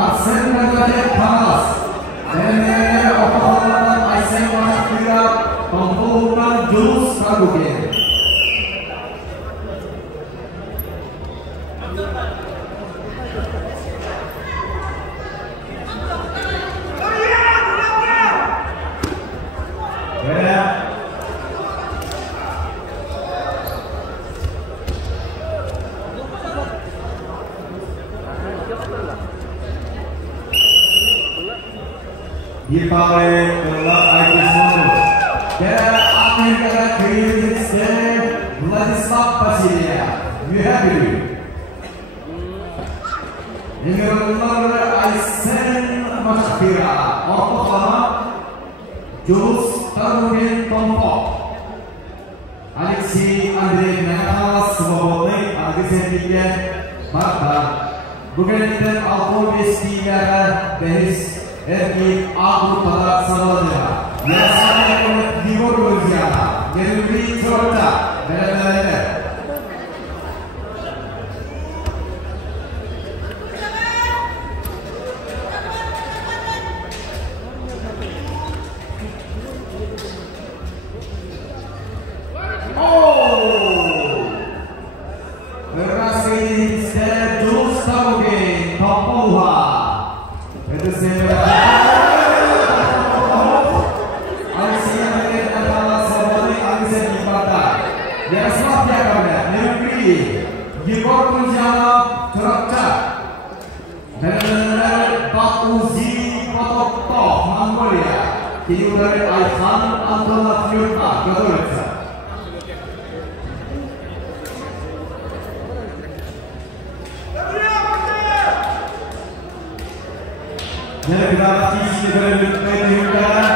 Arsen Nagare Panas dan Oklahoma Aisen Masakira Pembukaan Jurus Kabupaten. Dipakai oleh Aizon dan Amerika Kristian Vladislav Pasilia. You have it. Dengan Aisen Masakira Oklahoma Jurus Kabupaten Tompok. Alexei Andrei Natalas Svobodny Alexei Marta Bukan Alkovis Tiara Beris Erki Abu Talak Sabadya yang sangat oleh Timur Louisiana yang lebih cerita benar-benar. Berhasil Jurus Kabupaten Papua. Itu dari Aisan Antola Fiorta Katowice. Jadi berarti sudah diperlukan.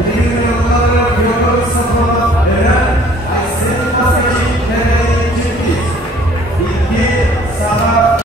Ini